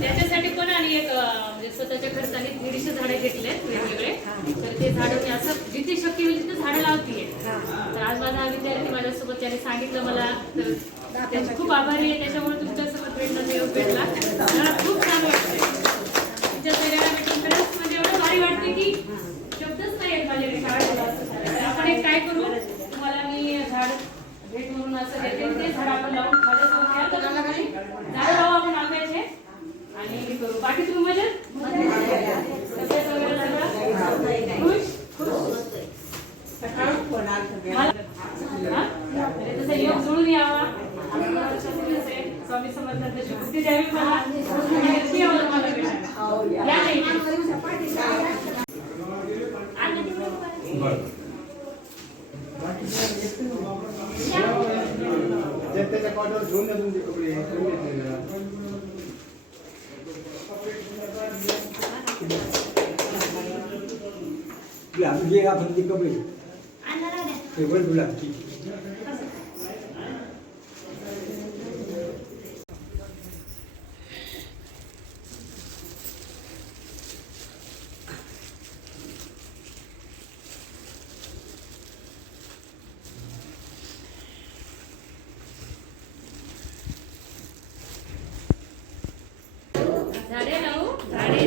त्याच्यासाठी पण आणि एक म्हणजे स्वतःच्या खर्चाने दीडशे झाडे घेतले वेगवेगळे. तर ते झाडं मी असं जिथे शक्य होईल तिथे झाडं लावतीये. तर आज माझा विद्यार्थी माझ्यासोबत त्याने सांगितलं मला तर त्याची खूप आभारी आहे. त्याच्यामुळे तुमच्यासोबत भेटणं देव भेटला मला खूप छान वाटते तुमच्या सगळ्या भेटून खरंच म्हणजे एवढं भारी वाटते की शब्दच नाही आहेत माझ्याकडे काय आपण एक काय करू? तुम्हाला मी झाड भेट म्हणून असं देते ते झाड आपण लावून माझ्यासोबत या तर झाडं लावू आपण आंब्याचे आणि हे करू बाकी तुम्ही मजेत तब्येत वगैरे सगळं खुश मला- हा? तरी तसं योग जुळून यावा आपण वर्षापूर्वीच आहे. स्वामी समर्थांची बुद्धी द्यावी मला. त्याच्या पाठवर घेऊन या तुमचे कपडे घे आपण ते कपडे तुला झाडे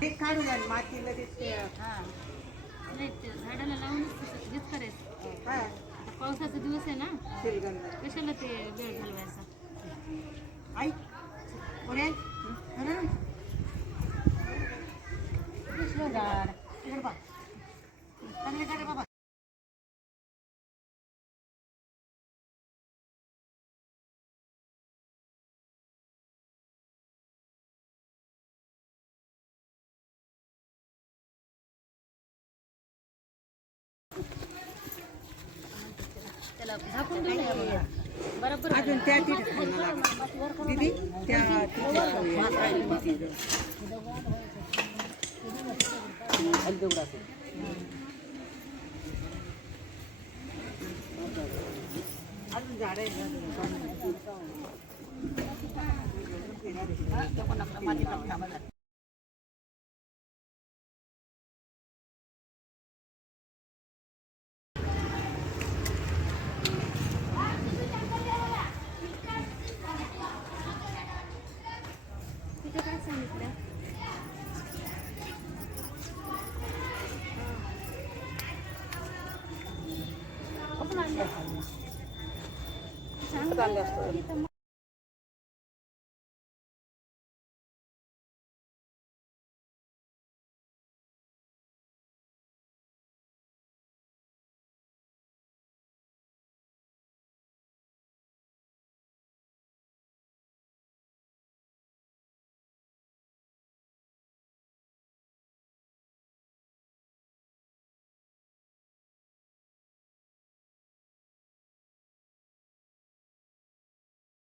ते काढून आण मातीला ते ते- नाही, ते झाडाला लावूनच हेच करायचं हा, आता पावसाचा दिवस आहे ना. कशाला ते वेळ घालवायचा आई पुढे हं? कृष्ण. इकडे. चांगले झाडे बाबा झाकून देऊ बरोबर अजून त्या तिथे खायला लागेल. दीदी त्या तिथे खाऊया. अजून झाड आहे అందేస్తుంది